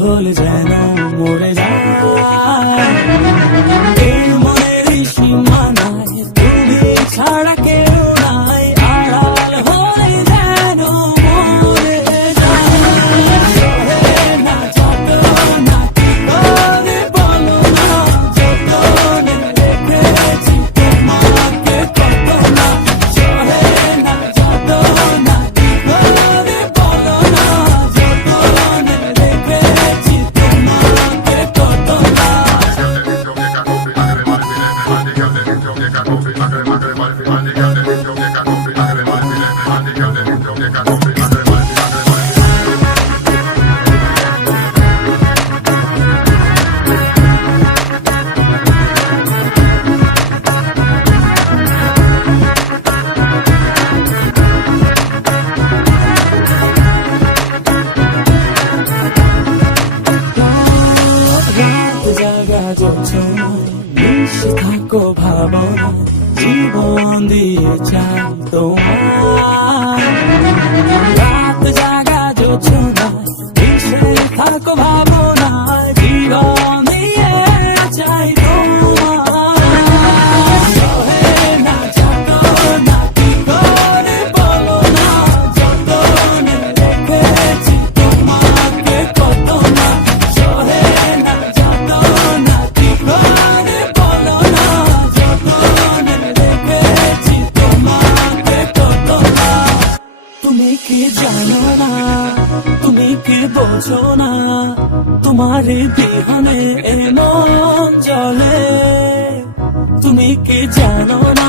হলে যেন মরে যায়। এই মনের সীমানায় তুমি ছাড়া কেউ নাই, আড়াল হলে যেন মরে যায়। সহে না যন্ত্রণা, কি করে বলো না, যতনে রেখেছি তোমাকে কত না। সহে না যন্ত্রণা, কি করে বলো না, যতনে রেখেছি তোমাকে কত না। জায়গা যোজনা মিশে থাকো ভাবনা, জীবন দিয়ে চাই তোমার। রাত জাগা যোজনা মিশে থাকো ভাবনা, জীবন দিয়ে চাই তোমার। সহে না যন্ত্রণা, কি করে বলো না, যতনে রেখেছি তোমাকে কত না। সহে না যন্ত্রণা, কি করে বলো না, যতনে রেখেছি তোমাকে কত না। তুমি কি জানো না, তুমি কি বোঝো না, তোমার বিহনে এ মন জ্বলে। তুমি কি জানো না,